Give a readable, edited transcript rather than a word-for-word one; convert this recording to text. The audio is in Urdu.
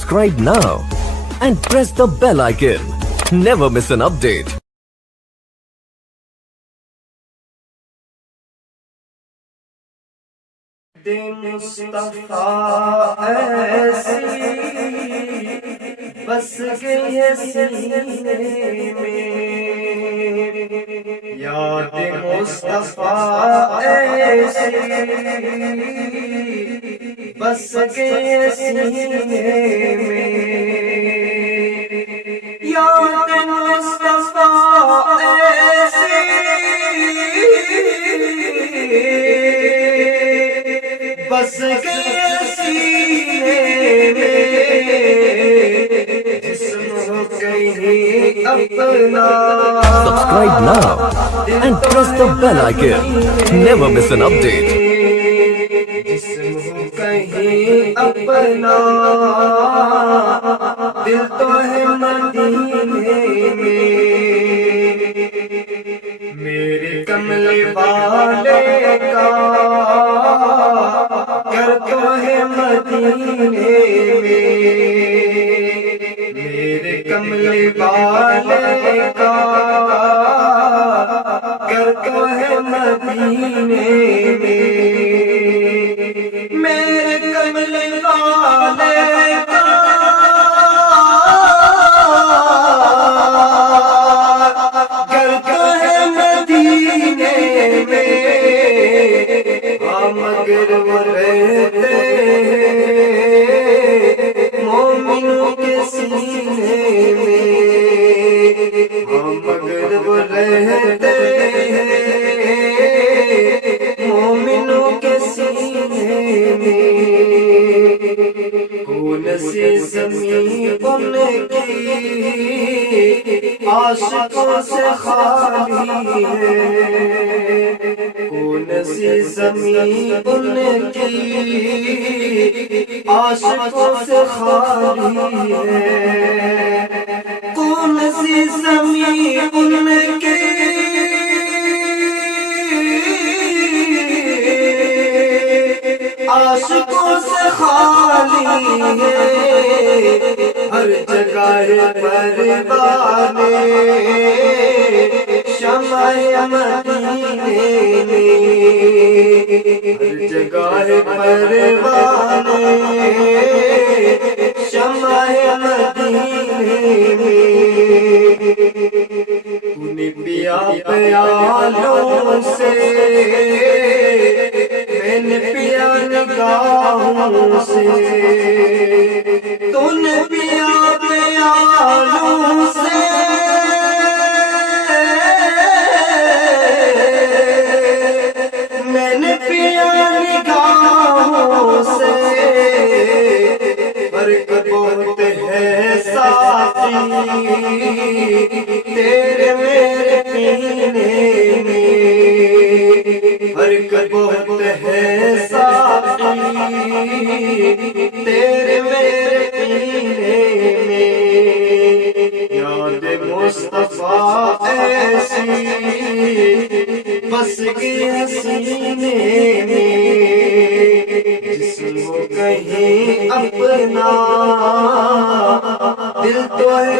Subscribe now and press the bell icon. Never miss an update. مصطفیٰ ایسی بس گئی ہے سینے میں، یاد مصطفیٰ ایسی بس گئی ہے سینے میں، یاد مصطفیٰ ایسی بس گئے سینے میں، جسم ہو کہیں اپنا. Subscribe now and press the bell icon. Never miss an update. جسم ہو کہیں اپنا، دل تو ہے مدینے میں، میرے کملی والے کا گھر تو ہے مدینے میں، میرے کملی والے کا گھر تو ہے مدینے میں، میرے کملی والے کا گھر تو ہے مدینے میں، مگر وہ رہتے مومنوں کے سینے میں، مگر وہ رہتے مومنوں کے سینے میں، کون سی زمین ان کی عاشقوں سے خالی ہے، کون سی زمین ان کی عاشقوں سے خالی ہے، کون سی زمین ان کی عاشقوں سے خالی ہے، ہر جگہ پروانے شمع مدینے میں، ہر جگہ پروانے شمع مدینے میں، تو نے پیا پیالوں سے میں نے پیا نگاہوں سے، تو نے پیا پیالوں سے میں نے پیا نگاہوں سے، فرق بہت ہے ساتھی تیرے میرے پینے میں، فرق بہت ہے ساتھی تیرے میرے پینے میں، یاد مصطفیٰ ایسی بس گئی سینے میں، جسم کہیں اپنا دل تو ہے